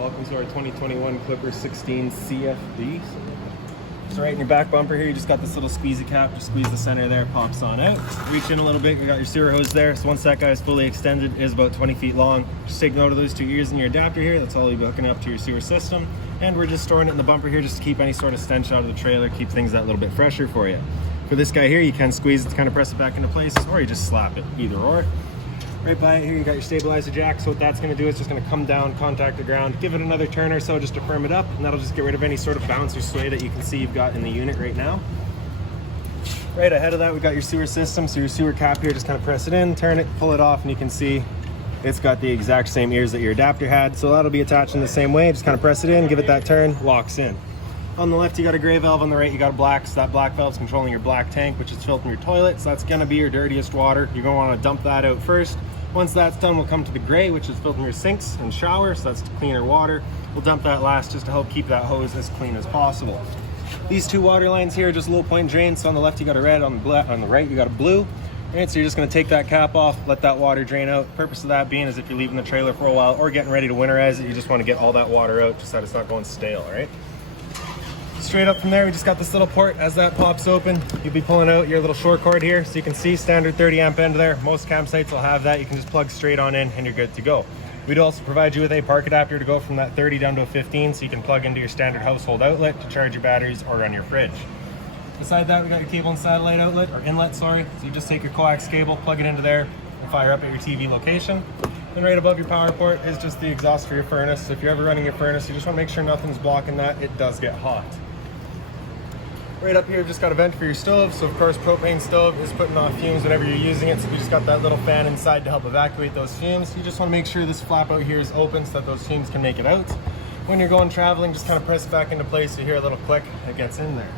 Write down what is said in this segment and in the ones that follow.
Welcome to our 2021 Clipper 16 CFD. So right in your back bumper here, you just got this little squeezy cap. Just squeeze the center there, it pops on out. Reach in a little bit, you got your sewer hose there. So once that guy is fully extended, it is about 20 feet long. Just take note of those two ears in your adapter here. That's all you'll be hooking up to your sewer system. And we're just storing it in the bumper here just to keep any sort of stench out of the trailer, keep things that little bit fresher for you. For this guy here, you can squeeze it to kind of press it back into place, or you just slap it, either or. Right by it here, you got your stabilizer jack. So what that's going to do is just going to come down, contact the ground, give it another turn or so just to firm it up, and that'll just get rid of any sort of bounce or sway that you can see you've got in the unit right now. Right ahead of that, we've got your sewer system. So your sewer cap here, just kind of press it in, turn it, pull it off, and you can see it's got the exact same ears that your adapter had. So that'll be attached in the same way. Just kind of press it in, give it that turn, locks in. On the left, you got a gray valve. On the right, you got a black. So that black valve is controlling your black tank, which is filled from your toilet. So that's going to be your dirtiest water. You're going to want to dump that out first. Once that's done, we'll come to the gray, which is filled from your sinks and shower. So that's cleaner water. We'll dump that last just to help keep that hose as clean as possible. These two water lines here are just low point drains. So on the left, you got a red. On the right, you got a blue. Right, so you're just going to take that cap off, let that water drain out. The purpose of that being is if you're leaving the trailer for a while or getting ready to winterize it, you just want to get all that water out just so that it's not going stale, all right? Straight up from there, we just got this little port. As that pops open, you'll be pulling out your little short cord here. So you can see standard 30 amp end there. Most campsites will have that. You can just plug straight on in and you're good to go. We'd also provide you with a park adapter to go from that 30 down to a 15, so you can plug into your standard household outlet to charge your batteries or run your fridge. Beside that, we got your cable and satellite outlet, or inlet, sorry. So you just take your coax cable, plug it into there, and fire up at your TV location. And right above your power port is just the exhaust for your furnace. So if you're ever running your furnace, you just want to make sure nothing's blocking that. It does get hot. Right up here, we've just got a vent for your stove. So of course, propane stove is putting off fumes whenever you're using it. So we just got that little fan inside to help evacuate those fumes. You just want to make sure this flap out here is open so that those fumes can make it out. When you're going traveling, just kind of press it back into place. You hear a little click, it gets in there.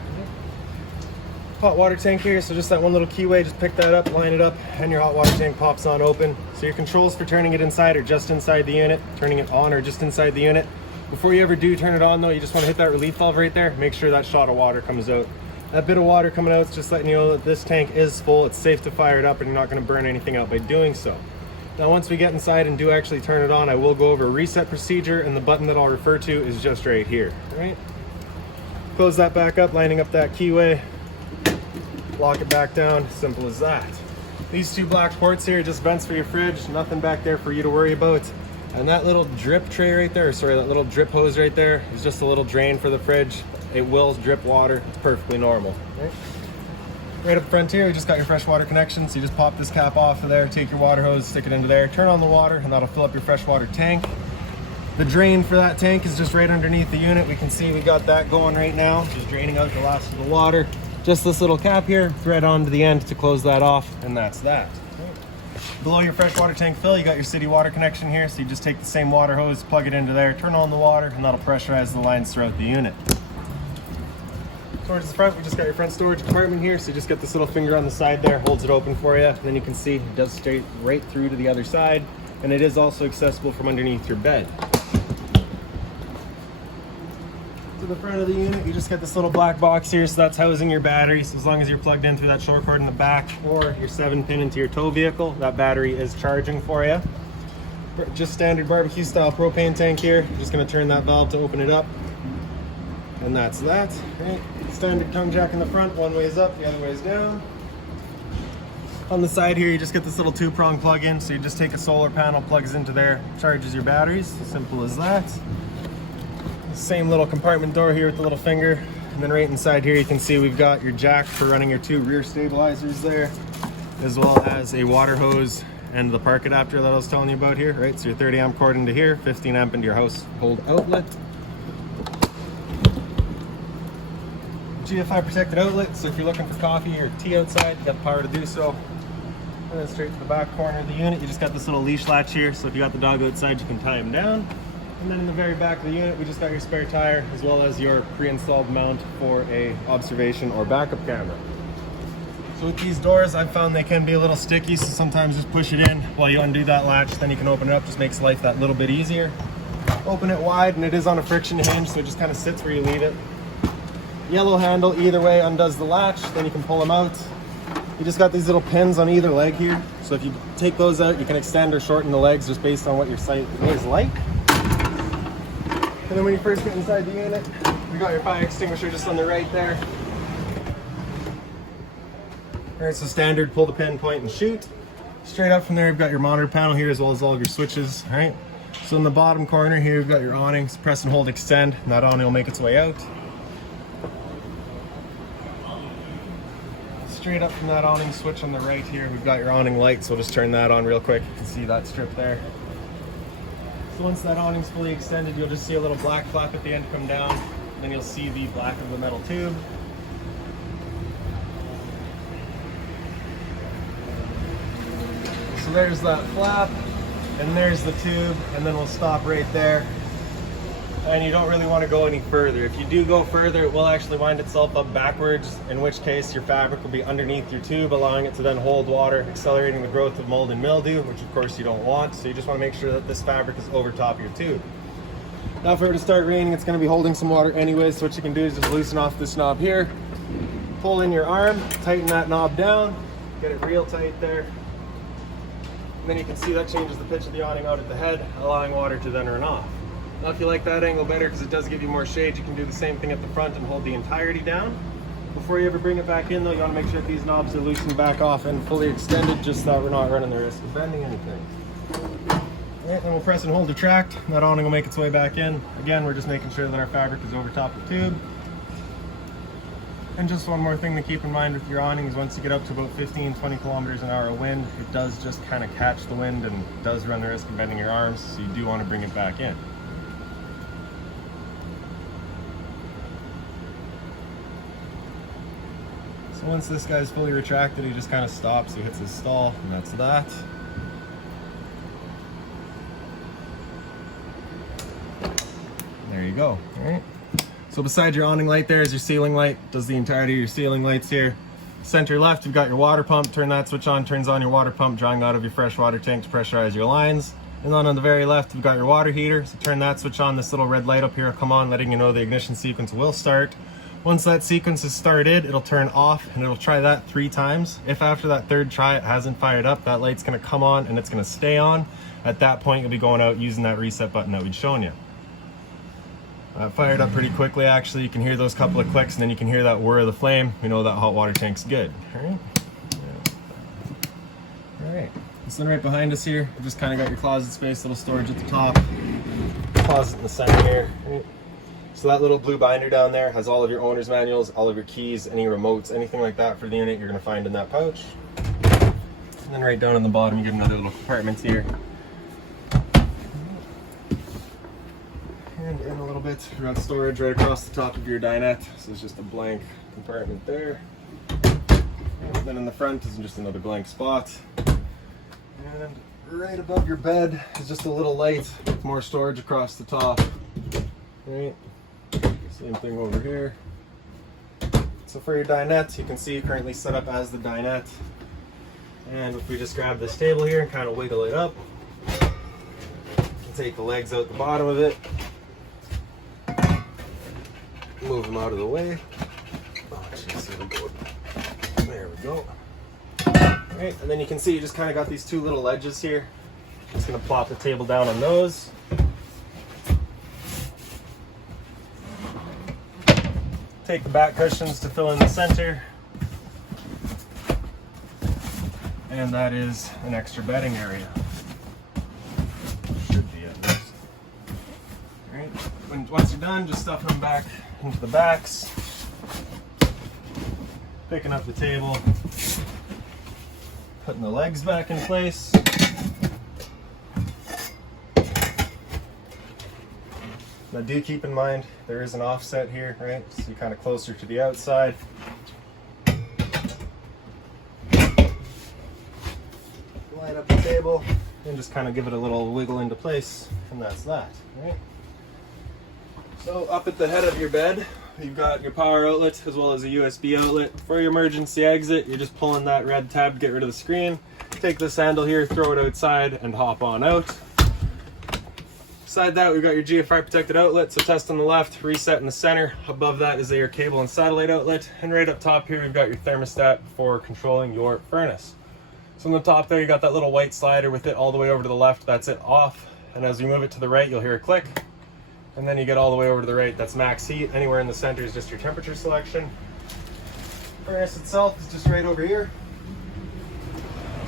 Hot water tank here, so just that one little keyway, just pick that up, line it up, and your hot water tank pops on open. So your controls for turning it inside or just inside the unit, turning it on or just inside the unit. Before you ever do turn it on though, you just want to hit that relief valve right there. Make sure that shot of water comes out. That bit of water coming out is just letting you know that this tank is full. It's safe to fire it up and you're not going to burn anything out by doing so. Now once we get inside and do actually turn it on, I will go over a reset procedure, and the button that I'll refer to is just right here. All right? Close that back up, lining up that keyway. Lock it back down, simple as that. These two black ports here are just vents for your fridge, nothing back there for you to worry about. And that little drip tray right there, sorry, that little drip hose right there is just a little drain for the fridge. It will drip water, it's perfectly normal. Right up front here, you just got your fresh water connection. So you just pop this cap off of there, take your water hose, stick it into there, turn on the water, and that'll fill up your freshwater tank. The drain for that tank is just right underneath the unit. We can see we got that going right now, just draining out the last of the water. Just this little cap here, thread onto the end to close that off, and that's that. Below your freshwater tank fill, you got your city water connection here. So you just take the same water hose, plug it into there, turn on the water, and that'll pressurize the lines throughout the unit. Towards the front, we just got your front storage compartment here. So you just get this little finger on the side there, holds it open for you. And then you can see it does straight right through to the other side. And it is also accessible from underneath your bed. To the front of the unit, you just get this little black box here. So that's housing your batteries. As long as you're plugged in through that short cord in the back or your 7-pin into your tow vehicle, that battery is charging for you. Just standard barbecue style propane tank here. You're just going to turn that valve to open it up. And that's that. Right. Standard tongue jack in the front, one way is up, the other way is down. On the side here, you just get this little 2-prong plug-in. So you just take a solar panel, plugs into there, charges your batteries. Simple as that. Same little compartment door here with the little finger. And then right inside here, you can see we've got your jack for running your 2 rear stabilizers there, as well as a water hose and the park adapter that I was telling you about here, right? So your 30 amp cord into here, 15 amp into your household outlet. GFI protected outlet, so if you're looking for coffee or tea outside, you got the power to do so. And then straight to the back corner of the unit, you just got this little leash latch here, so if you got the dog outside, you can tie him down. And then in the very back of the unit, we just got your spare tire, as well as your pre-installed mount for a observation or backup camera. So with these doors, I've found they can be a little sticky, so sometimes just push it in while you undo that latch, then you can open it up, just makes life that little bit easier. Open it wide, and it is on a friction hinge, so it just kind of sits where you leave it. Yellow handle either way undoes the latch, then you can pull them out. You just got these little pins on either leg here, so if you take those out, you can extend or shorten the legs just based on what your site is like. And then when you first get inside the unit, we got your fire extinguisher just on the right there. All right, so standard, pull the pin, point, and shoot. Straight up from there, you've got your monitor panel here as well as all of your switches. All right. So in the bottom corner here, you've got your awnings. Press and hold extend, and that awning will make its way out. Straight up from that awning switch on the right here, we've got your awning light, so we'll just turn that on real quick. You can see that strip there. So once that awning's fully extended, you'll just see a little black flap at the end come down. Then you'll see the black of the metal tube. So there's that flap, and there's the tube, and then we'll stop right there. And you don't really want to go any further. If you do go further, it will actually wind itself up backwards, in which case your fabric will be underneath your tube, allowing it to then hold water, accelerating the growth of mold and mildew, which of course you don't want. So you just want to make sure that this fabric is over top of your tube. Now if it were to start raining, it's going to be holding some water anyway, so what you can do is just loosen off this knob here, pull in your arm, tighten that knob down, get it real tight there. And then you can see that changes the pitch of the awning out at the head, allowing water to then run off. Now if you like that angle better because it does give you more shade, you can do the same thing at the front and hold the entirety down. Before you ever bring it back in though, you want to make sure that these knobs are loosened back off and fully extended, just so that we're not running the risk of bending anything. Alright, then we'll press and hold retract. That awning will make its way back in. Again, we're just making sure that our fabric is over top the tube. And just one more thing to keep in mind with your awning is once you get up to about 15-20 kilometers an hour of wind, it does just kind of catch the wind and does run the risk of bending your arms, so you do want to bring it back in. So once this guy's fully retracted, he just kind of stops, he hits his stall, and that's that. There you go. All right. So beside your awning light there is your ceiling light, does the entirety of your ceiling lights here. Center left, you've got your water pump. Turn that switch on, turns on your water pump, drawing out of your fresh water tank to pressurize your lines. And then on the very left, you've got your water heater. So turn that switch on, this little red light up here will come on, letting you know the ignition sequence will start. Once that sequence is started, it'll turn off and it'll try that 3 times. If after that 3rd try it hasn't fired up, that light's gonna come on and it's gonna stay on. At that point, you'll be going out using that reset button that we'd shown you. Fired up pretty quickly actually. You can hear those couple of clicks and then you can hear that whir of the flame. We know that hot water tank's good. All right. So then right behind us here, we've just kind of got your closet space, little storage at the top, closet in the center here. Right. So that little blue binder down there has all of your owner's manuals, all of your keys, any remotes, anything like that for the unit you're going to find in that pouch. And then right down on the bottom you get another little compartment here. And in a little bit, we've got storage right across the top of your dinette. So it's just a blank compartment there. And then in the front is just another blank spot. And right above your bed is just a little light with more storage across the top. Right. Same thing over here. So for your dinette, you can see currently set up as the dinette. And if we just grab this table here and kind of wiggle it up, you can take the legs out the bottom of it, move them out of the way. Oh, geez, here we go. There we go. Right, and then you can see you just kind of got these 2 little ledges here. Just gonna plop the table down on those. Take the back cushions to fill in the center. And that is an extra bedding area. Should be at least. All right. Once you're done, just stuff them back into the backs. Picking up the table. Putting the legs back in place. Now do keep in mind, there is an offset here, right? So you're kind of closer to the outside. Line up the table and just kind of give it a little wiggle into place, and that's that, right? So up at the head of your bed, you've got your power outlet as well as a USB outlet. For your emergency exit, you're just pulling that red tab to get rid of the screen. Take this handle here, throw it outside, and hop on out. Beside that, we've got your GFI protected outlet, so test on the left, reset in the center. Above that is your cable and satellite outlet. And right up top here, we've got your thermostat for controlling your furnace. So on the top there, you got that little white slider with it all the way over to the left. That's it off. And as we move it to the right, you'll hear a click. And then you get all the way over to the right, that's max heat. Anywhere in the center is just your temperature selection. Furnace itself is just right over here.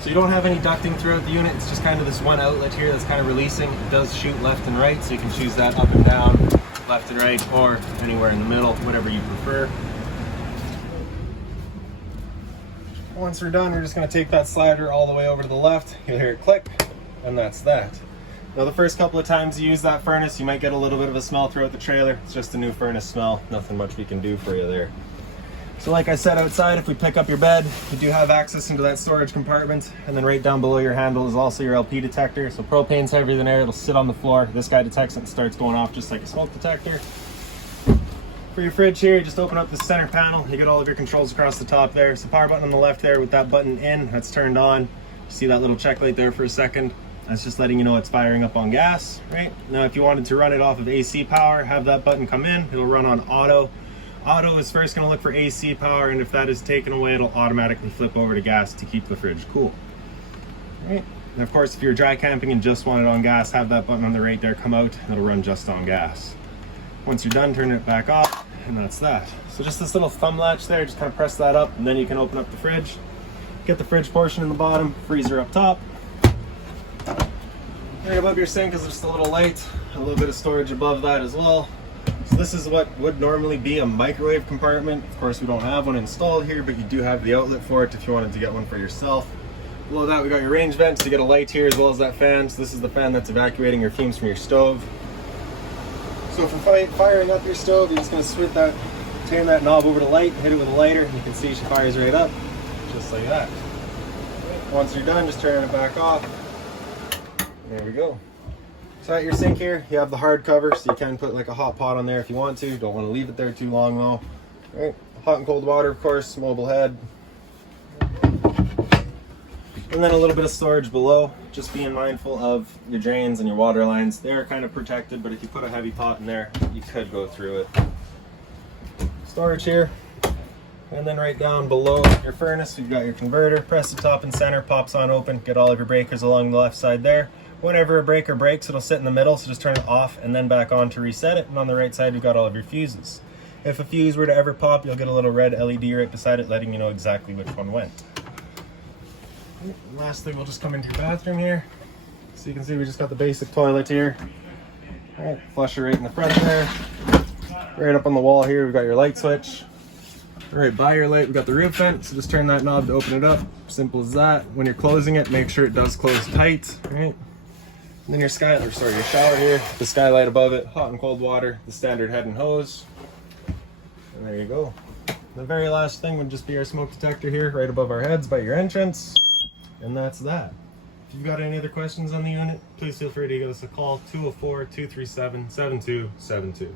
So you don't have any ducting throughout the unit, it's just kind of this one outlet here that's kind of releasing. It does shoot left and right, so you can choose that up and down, left and right, or anywhere in the middle, whatever you prefer. Once we're done, we're just going to take that slider all the way over to the left. You'll hear it click, and that's that. Now the first couple of times you use that furnace, you might get a little bit of a smell throughout the trailer. It's just a new furnace smell, nothing much we can do for you there. So like I said, outside, if we pick up your bed, you do have access into that storage compartment, and then right down below your handle is also your LP detector. So propane's heavier than air, it'll sit on the floor. This guy detects it and starts going off just like a smoke detector. For your fridge here, you just open up the center panel. You get all of your controls across the top there. So power button on the left there with that button in, that's turned on. You see that little check light there for a second. That's just letting you know it's firing up on gas, right? Now, if you wanted to run it off of AC power, have that button come in. It'll run on auto. Auto is first gonna look for AC power, and if that is taken away, it'll automatically flip over to gas to keep the fridge cool. Right? And of course, if you're dry camping and just want it on gas, have that button on the right there come out, and it'll run just on gas. Once you're done, turn it back off, and that's that. So just this little thumb latch there, just kind of press that up, and then you can open up the fridge. Get the fridge portion in the bottom, freezer up top. Right above your sink is just a little light, a little bit of storage above that as well. So this is what would normally be a microwave compartment. Of course, we don't have one installed here, but you do have the outlet for it if you wanted to get one for yourself. Below that, we got your range vents to get a light here as well as that fan. So this is the fan that's evacuating your fumes from your stove. So for firing up your stove, you're just going to turn that knob over to light, hit it with a lighter, and you can see she fires right up, just like that. Once you're done, just turn it back off. There we go. So at your sink here, you have the hard cover, so you can put like a hot pot on there if you want to. Don't want to leave it there too long though. All right, hot and cold water, of course, mobile head. And then a little bit of storage below. Just being mindful of your drains and your water lines. They're kind of protected, but if you put a heavy pot in there, you could go through it. Storage here. And then right down below your furnace, you've got your converter. Press the top and center, pops on open. Get all of your breakers along the left side there. Whenever a breaker breaks, it'll sit in the middle, so just turn it off and then back on to reset it. And on the right side, you've got all of your fuses. If a fuse were to ever pop, you'll get a little red LED right beside it, letting you know exactly which one went. And lastly, we'll just come into your bathroom here. So you can see we just got the basic toilet here. All right, flusher right in the front there. Right up on the wall here, we've got your light switch. Right by your light, we've got the roof vent, so just turn that knob to open it up. Simple as that. When you're closing it, make sure it does close tight, right? And then your shower here, the skylight above it, hot and cold water, the standard head and hose. And there you go. The very last thing would just be our smoke detector here, right above our heads by your entrance. And that's that. If you've got any other questions on the unit, please feel free to give us a call, 204-237-7272.